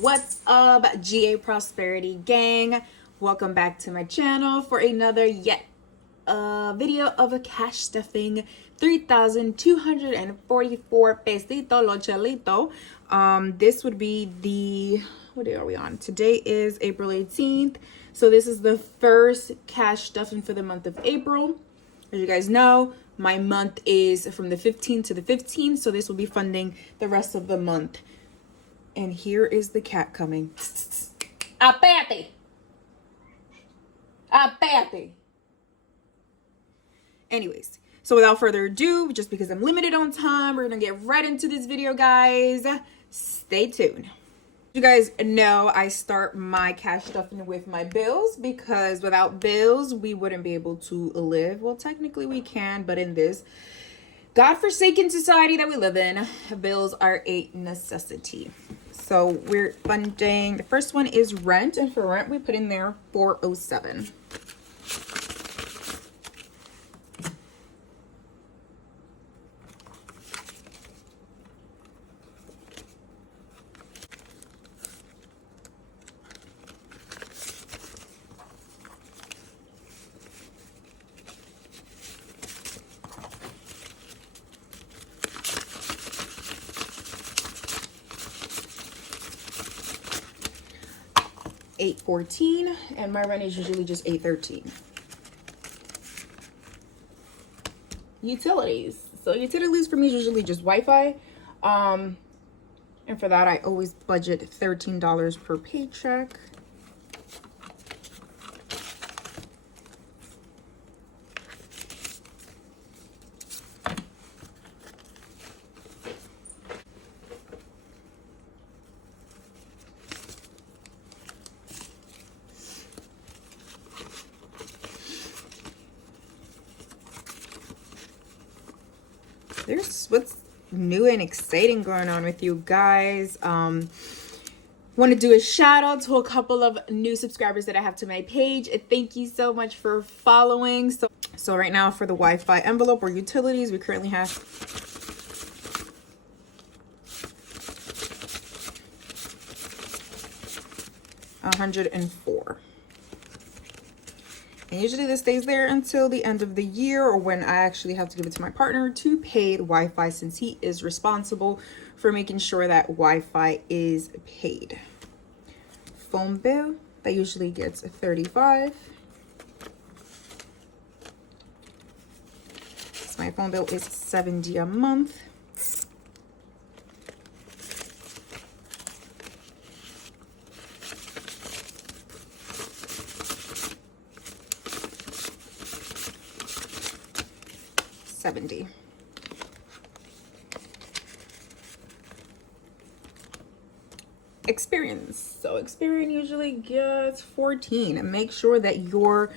What's up, GA Prosperity Gang? Welcome back to my channel for another video of a cash stuffing 3,244 pesito lo chelito. This would be the, what day are we on? Today is April 18th. So this is the first cash stuffing for the month of April. As you guys know, my month is from the 15th to the 15th, so this will be funding the rest of the month. And here is the cat coming. Aperte! Aperte! Anyways, so without further ado, just because I'm limited on time, we're gonna get right into this video, guys. Stay tuned. You guys know I start my cash stuffing with my bills, because without bills we wouldn't be able to live. Well, technically we can, but in this godforsaken society that we live in, bills are a necessity. So we're funding, the first one is rent, and for rent we put in there 407. $814, and my rent is usually just $813. Utilities. So utilities for me is usually just Wi-Fi. And for that I always budget $13 per paycheck. There's what's new and exciting going on with you guys. Want to do a shout out to a couple of new subscribers that I have to my page. Thank you so much for following. So right now for the Wi-Fi envelope or utilities, we currently have $104. And usually this stays there until the end of the year, or when I actually have to give it to my partner to pay the Wi-Fi, since he is responsible for making sure that Wi-Fi is paid. Phone bill, that usually gets $35. So my phone bill is $70 a month. $70. Experience. So Experian usually gets $14. Make sure that your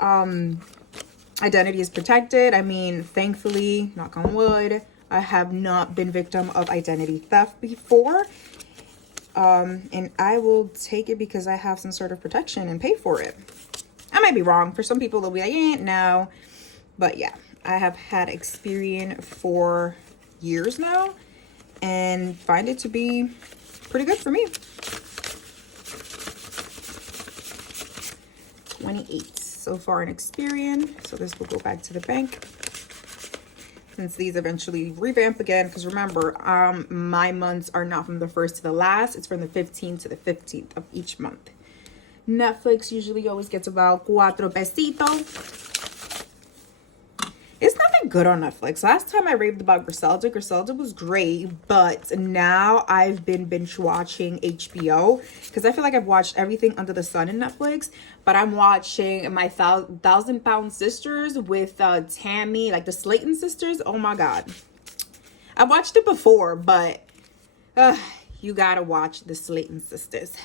identity is protected. I mean, thankfully, knock on wood, I have not been victim of identity theft before. And I will take it because I have some sort of protection and pay for it. I might be wrong. For some people, they'll be like, no. But yeah, I have had Experian for years now and find it to be pretty good for me. 28 so far in Experian. So this will go back to the bank since these eventually revamp again. Because remember, my months are not from the first to the last. It's from the 15th to the 15th of each month. Netflix usually always gets about 4 pesitos. It's nothing good on Netflix. Last time I raved about Griselda. Griselda was great, but now I've been binge watching HBO because I feel like I've watched everything under the sun in Netflix. But I'm watching my Thousand Pound Sisters with Tammy, like the Slayton sisters. Oh my God. I watched it before, but you gotta watch the Slayton sisters.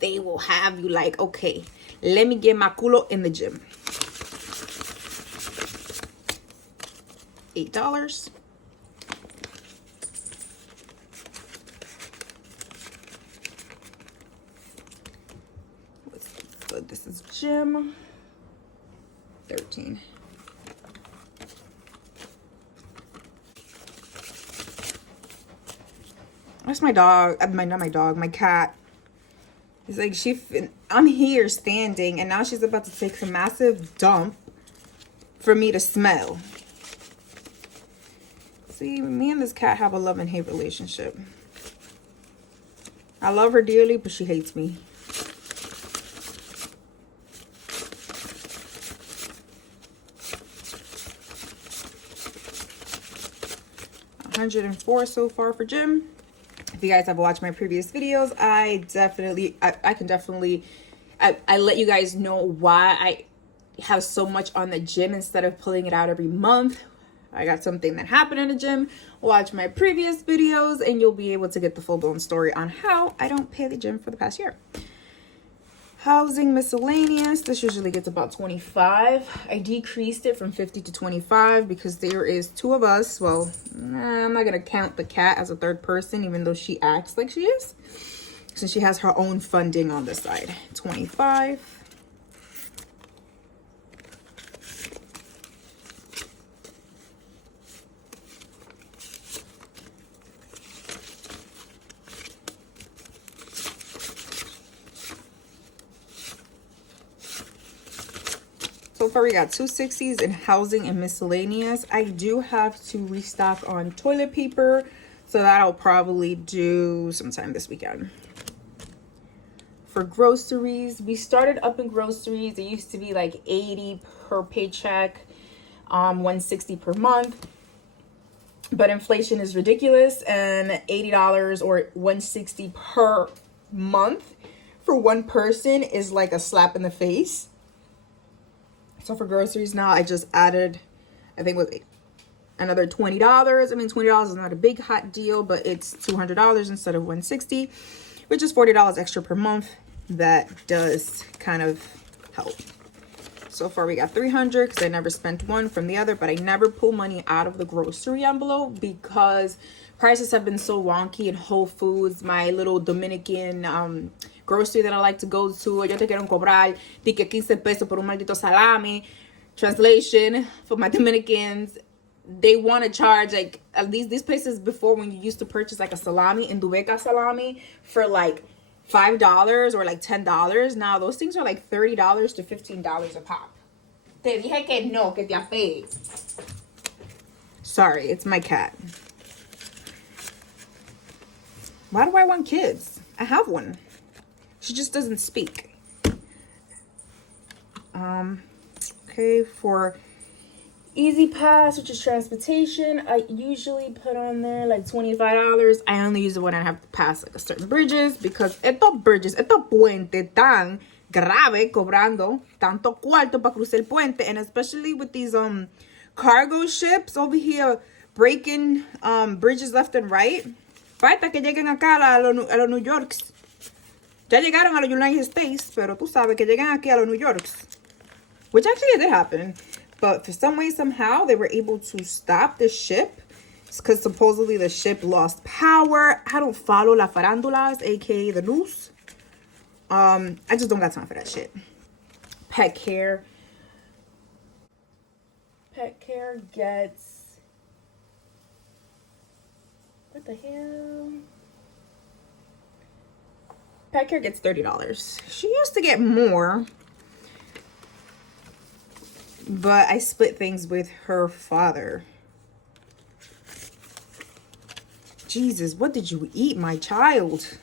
They will have you like, okay, let me get my culo in the gym. $8. So this is gym. 13. That's my dog. Not my dog, my cat. It's like I'm here standing, and now she's about to take a massive dump for me to smell. See, me and this cat have a love and hate relationship. I love her dearly, but she hates me. $104 so far for gym. If you guys have watched my previous videos, I can definitely let you guys know why I have so much on the gym instead of pulling it out every month. I got something that happened in the gym. Watch my previous videos and you'll be able to get the full-blown story on how I don't pay the gym for the past year. Housing miscellaneous, this usually gets about 25. I decreased it from 50 to 25 because there is 2 of us. Well, I'm not gonna count the cat as a third person, even though she acts like she is, since she has her own funding on the side. 25. So far we got 260s in housing and miscellaneous. I do have to restock on toilet paper, so that I'll probably do sometime this weekend. For groceries, we started up in groceries. It used to be like 80 per paycheck, 160 per month. But inflation is ridiculous, and $80 or 160 per month for one person is like a slap in the face. So for groceries now, I just added, I think with another $20. I mean, $20 is not a big hot deal, but it's $200 instead of $160, which is $40 extra per month. That does kind of help. So far we got 300 because I never spent one from the other, but I never pull money out of the grocery envelope because prices have been so wonky in Whole Foods. My little Dominican grocery that I like to go to, ellos te quieren cobrar tique 15 pesos por un maldito salami. Translation for my Dominicans, they want to charge like at least these places before, when you used to purchase like a salami in Indubeca salami for like $5 or like $10. Now those things are like $30 to $15 a pop. Te dije que no, que te afees. Sorry, it's my cat. Why do I want kids? I have one. She just doesn't speak. Okay, for Easy Pass, which is transportation, I usually put on there like $25. I only use it when I have to pass like a certain bridges, because estos puentes tan grave cobrando tanto cuarto para cruzar el puente, and especially with these cargo ships over here breaking bridges left and right. Falta que lleguen acá a los New Yorks. Ya llegaron a los United States, pero tú sabes que llegan aquí a los New Yorks. Which actually did happen. But for some way, somehow, they were able to stop the ship. Because supposedly the ship lost power. I don't follow la farandulas, aka the news. I just don't got time for that shit. Pet care. Pet care gets... What the hell? Pet care gets $30. She used to get more, but I split things with her father. Jesus, what did you eat, my child?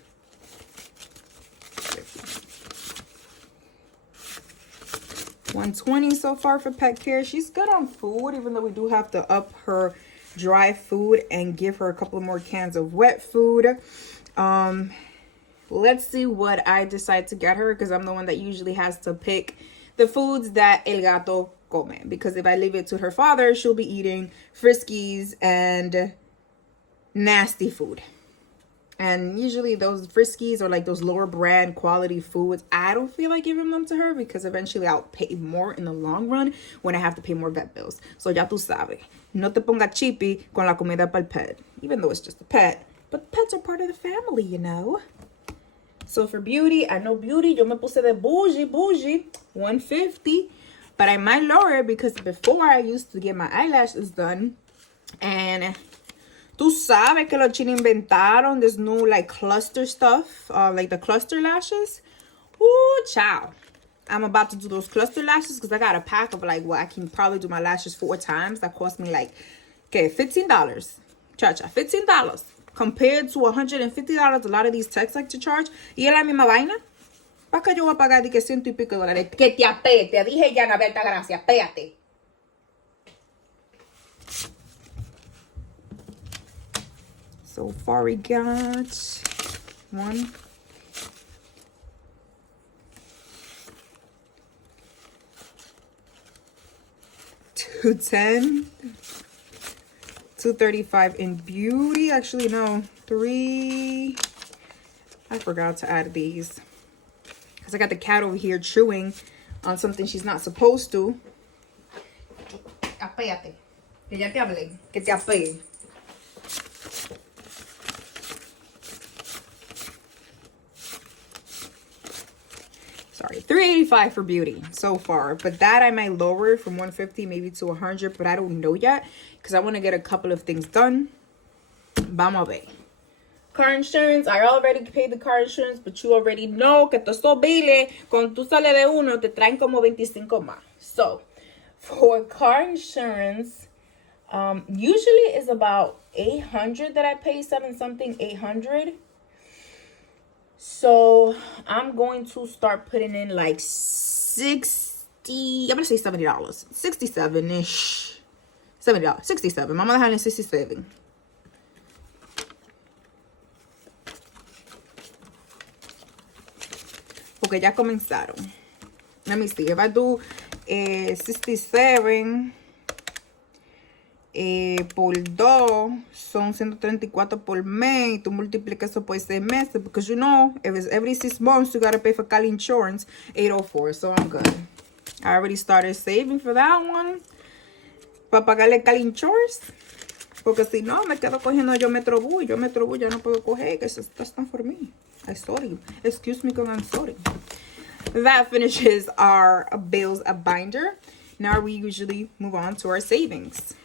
$120 so far for pet care. She's good on food, even though we do have to up her dry food and give her a couple more cans of wet food. Let's see what I decide to get her, because I'm the one that usually has to pick the foods that El Gato come. Because if I leave it to her father, she'll be eating Friskies and nasty food. And usually those Friskies are like those lower brand quality foods. I don't feel like giving them to her, because eventually I'll pay more in the long run when I have to pay more vet bills. So ya tú sabes, no te ponga chippy con la comida para el pet. Even though it's just a pet. But pets are part of the family, you know. So for beauty, I know beauty, yo me puse de bougie, $150. But I might lower it, because before I used to get my eyelashes done, and Tú sabes que los chinos inventaron this new like cluster stuff, like the cluster lashes. Ooh, ciao. I'm about to do those cluster lashes because I got a pack of like, well, I can probably do my lashes 4 times. That cost me like, okay, $15. Chacha, $15. Compared to $150 a lot of these techs like to charge. Y es la misma vaina. ¿Para qué yo voy a pagar de que $100 y pico? Que te apee. Te dije ya, Anabel, gracias. Péate. So far we got 1, 210, 235 in beauty. Actually, no, 3. I forgot to add these because I got the cat over here chewing on something she's not supposed to. Apéate. Que ya te hablé. Que te apee. Sorry, $385 for beauty so far, but that I might lower from $150 maybe to $100, but I don't know yet because I want to get a couple of things done. Vamos a ver. Car insurance, I already paid the car insurance, but you already know que todos estos biles, cuando tú sales de uno, te traen como 25 más. So, for car insurance, usually it's about $800 that I pay, 7-something, $800. So I'm going to start putting in like 60, I'm gonna say $70, 67-ish, $70, 67. Vamos a dejar en 67. Porque ya comenzaron. Let me see. If I do 67 por 2 son 134 por mes. Y tú multiplicas eso por 6 meses. Because you know, if it's every 6 months, you gotta pay for Cali insurance, 804. So I'm good. I already started saving for that one. Para pagarle Cali insurance. Porque si no, me quedo cogiendo yo Metrobús. Y yo Metrobús ya no puedo coger. Que that's not for me. I'm sorry. Excuse me, because I'm sorry. That finishes our bills binder. Now we usually move on to our savings.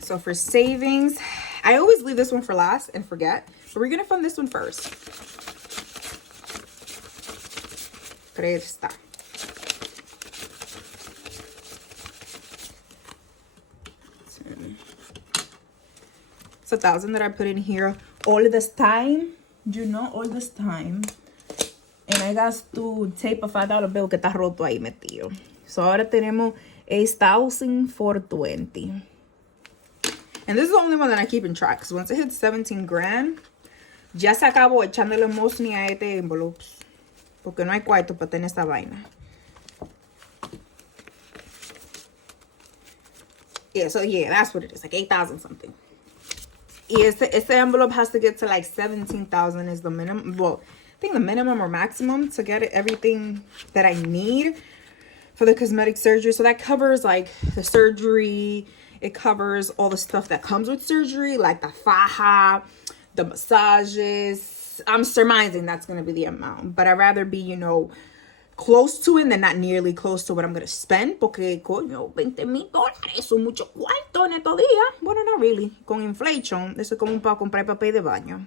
So for savings, I always leave this one for last and forget. But we're going to fund this one first. Presta. It's $1,000 that I put in here all this time. You know, all this time. And I got to tape a $5 bill que está roto ahí metido. So ahora tenemos $8,420. And this is the only one that I keep in track. Because once it hits 17 grand, ya se acabó echándole money a este envelopes. Porque no hay cuarto para tener esta vaina. Yeah, so yeah, that's what it is. Like 8,000 something. Yes, this envelope has to get to like 17,000 is the minimum. Well, I think the minimum or maximum to get everything that I need for the cosmetic surgery. So that covers like the surgery. It covers all the stuff that comes with surgery, like the faja, the massages. I'm surmising that's going to be the amount. But I'd rather be, you know, close to it than not nearly close to what I'm going to spend. Porque, coño, $20,000 son mucho cuarto en estos días. Bueno, not really. Con inflation, eso es como para comprar papel de baño.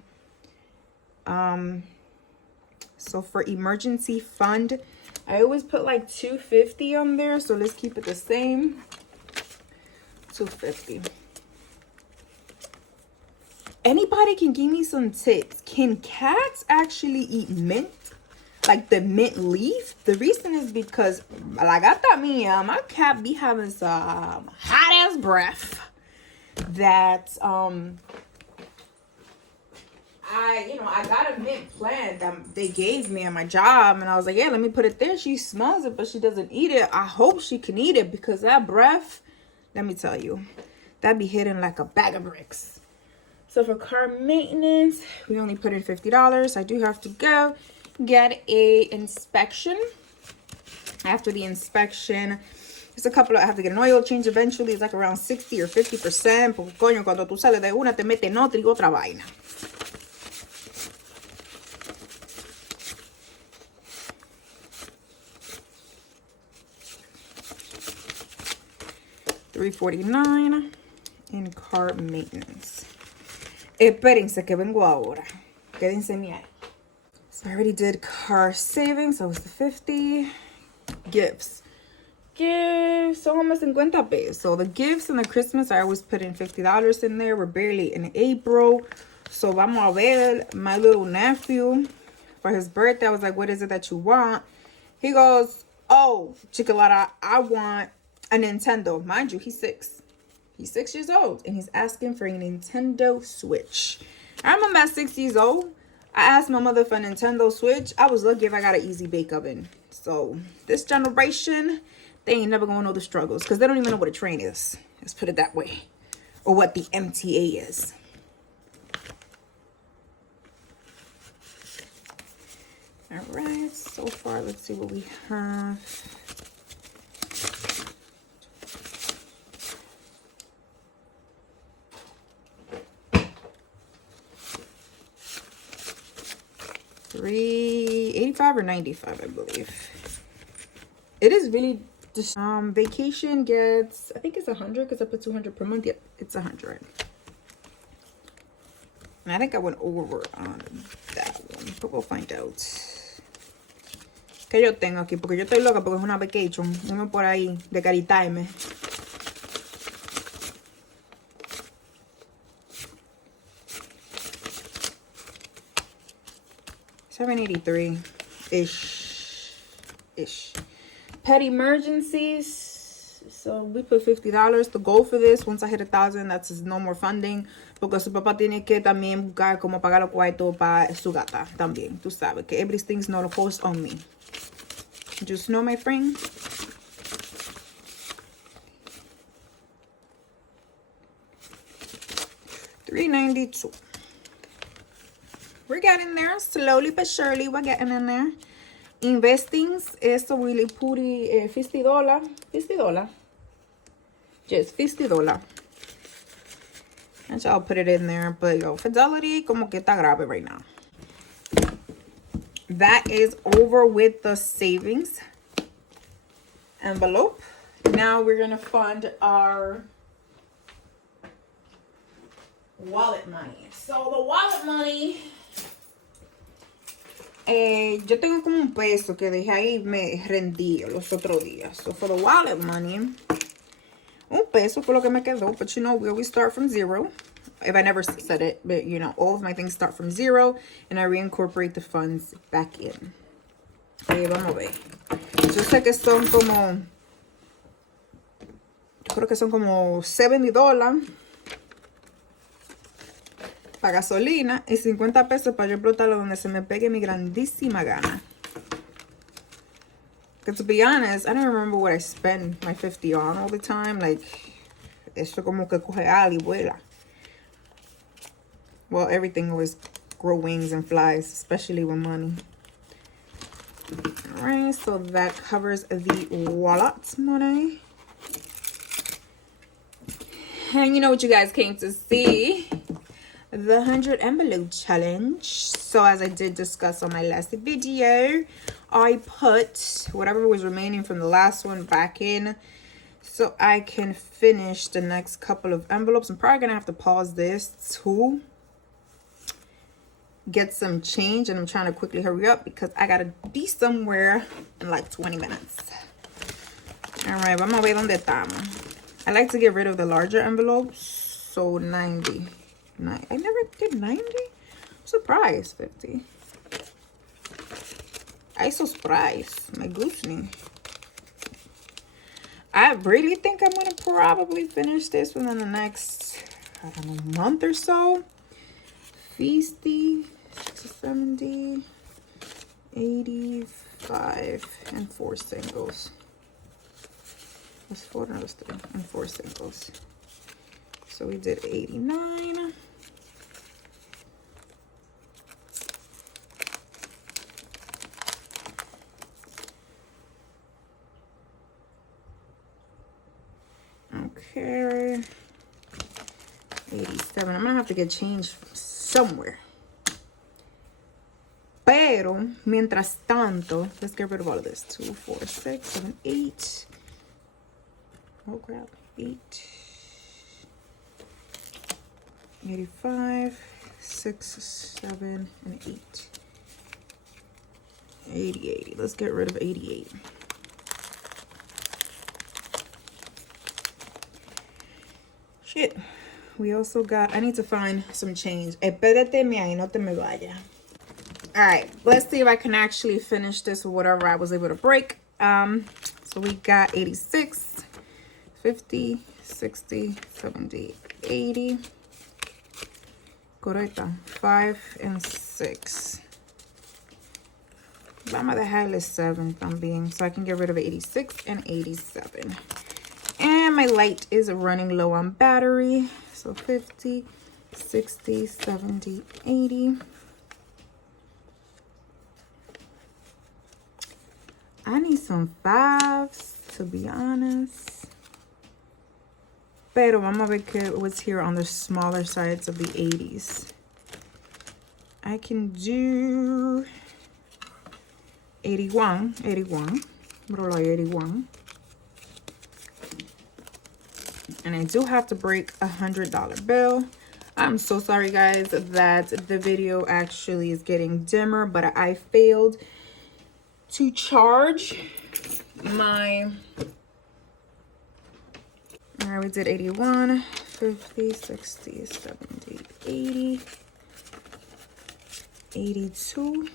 So for emergency fund, I always put like $250 on there. So let's keep it the same. $250. Anybody can give me some tips. Can cats actually eat mint? Like the mint leaf? The reason is because, like I thought my cat be having some hot ass breath that I got a mint plant that they gave me at my job, and I was like, yeah, let me put it there. She smells it, but she doesn't eat it. I hope she can eat it because that breath, let me tell you, that be hitting like a bag of bricks. So for car maintenance, we only put in $50. I do have to go get a inspection. After the inspection, there's a couple of, I have to get an oil change eventually. It's like around 60 or 50%. Porque coño, cuando tú sales de una, te meten otra y otra vaina. $349. in car maintenance. Espérense que vengo ahora. Quédense ahí. So I already did car savings. That was the 50. Gifts. Gifts son como 50 pesos. So the gifts and the Christmas, I always put in $50 in there. We're barely in April. So vamos a ver. My little nephew, for his birthday, I was like, what is it that you want? He goes, oh, Chicolata, I want a Nintendo. Mind you, he's 6. He's 6 years old. And he's asking for a Nintendo Switch. I remember at 6 years old, I asked my mother for a Nintendo Switch. I was lucky if I got an easy bake oven. So this generation, they ain't never gonna know the struggles. Because they don't even know what a train is. Let's put it that way. Or what the MTA is. All right, so far, let's see what we have. $385 or $95, I believe. It is really just vacation gets, I think it's 100 because I put 200 per month. Yep, it's 100. And I think I went over on that one, but we'll find out. Que yo tengo aquí, porque yo estoy loca porque es una vacation. Dime por ahí de caritarme. $783 ish. Pet emergencies. So we put $50. The goal for this, once I hit 1,000, that's no more funding. Porque su papá tiene que también buscar cómo pagar los cuartos para su gata. También, tú sabes que everything's not a force on me. Just know, my friend. $392. We're getting there. Slowly but surely, we're getting in there. Investings, esto really puri $50. $50. Just $50. And so I'll put it in there. But yo, Fidelity, como que está grave right now. That is over with the savings envelope. Now we're going to fund our wallet money. So the wallet money, yo tengo como un peso que dejé ahí, me rendí los otros días. So for the wallet money, un peso fue lo que me quedó. But you know, we always start from zero. If I never said it, but you know, all of my things start from zero and I reincorporate the funds back in. Vamos a ver. Yo sé que son como, yo creo que son como $70 para gasolina y 50 pesos para yo explotarlo donde se me pegue mi grandísima gana. Because to be honest, I don't remember what I spend my 50 on all the time. Like, esto como que coge ala y vuela. Well, everything always grow wings and flies, especially with money. All right, so that covers the wallet money. And you know what you guys came to see? The 100 envelope challenge. So as I did discuss on my last video, I put whatever was remaining from the last one back in so I can finish the next couple of envelopes. I'm probably gonna have to pause this to get some change, and I'm trying to quickly hurry up because I gotta be somewhere in like 20 minutes. All right, vamos a ver dónde estamos. I like to get rid of the larger envelopes. So 90. I never did 90. I'm surprised. 50. I'm so surprised. My goosey. I really think I'm gonna probably finish this within the next, I don't know, month or so. Feasty, 70, 85, and 4 singles. That's 4, no, that's 3, and 4 singles. So we did 89. Okay. 87. I'm gonna have to get change somewhere. Pero, mientras tanto, let's get rid of all of this. 2, 4, 6, 7, 8. Oh crap. 8. 85, 6, 7, and 8. 88. Let's get rid of 88. Shit. We also got, I need to find some change. Espérate, mi ahí, no te me vaya. All right, let's see if I can actually finish this with whatever I was able to break. So we got 86, 50, 60, 70, 80. Correcta. 5 and 6. Vamos a dejarle 7 también, so I can get rid of 86 and 87. And my light is running low on battery. So 50, 60, 70, 80. I need some 5s, to be honest. Pero vamos a ver what's here on the smaller sides of the 80s. I can do 81. What do I 81? And I do have to break a $100 bill. I'm so sorry, guys, that the video actually is getting dimmer, but I failed to charge my... All right, we did 81, 50, 60, 70, 80, 82.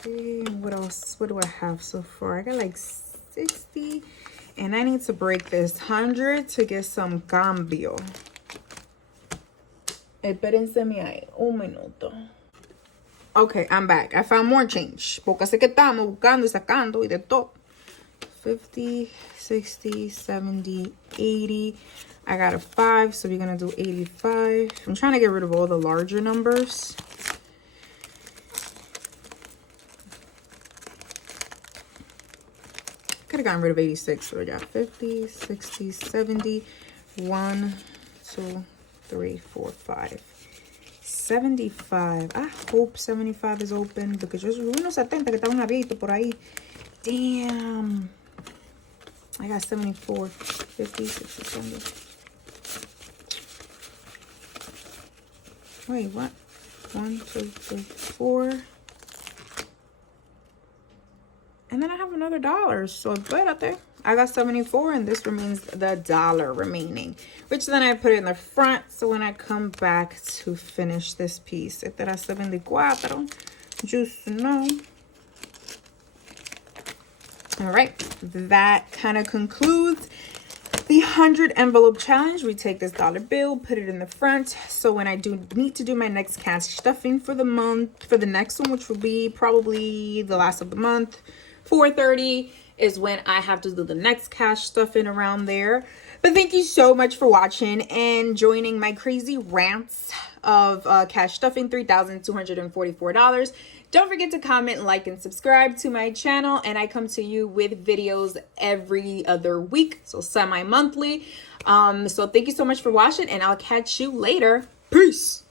Okay, what else? What do I have so far? I got like 60, and I need to break this 100 to get some cambio. Espérense ahí, un minuto. Okay, I'm back. I found more change. Porque sé que estamos buscando y sacando y de todo. 50, 60, 70, 80. I got a 5, so we're going to do 85. I'm trying to get rid of all the larger numbers. Could have gotten rid of 86, so we got 50, 60, 70, 1, 2, 3, 4, 5. 75. I hope 75 is open because there's unos 70 que estaban abiertos por ahí. Damn. I got 74, 50, 60, 70. Wait, what? 1, 2, 3, 4. And then I have another $1. So espérate. I got 74 and this remains the $1 remaining, which then I put it in the front. So when I come back to finish this piece, este era 74, just know. All right, that kind of concludes the 100 envelope challenge. We take this $1 bill, put it in the front. So when I do need to do my next cash stuffing for the month, for the next one, which will be probably the last of the month, 4/30 is when I have to do the next cash stuffing around there. But thank you so much for watching and joining my crazy rants of cash stuffing, $3,244. Don't forget to comment, like, and subscribe to my channel. And I come to you with videos every other week, so semi-monthly. So thank you so much for watching, and I'll catch you later. Peace.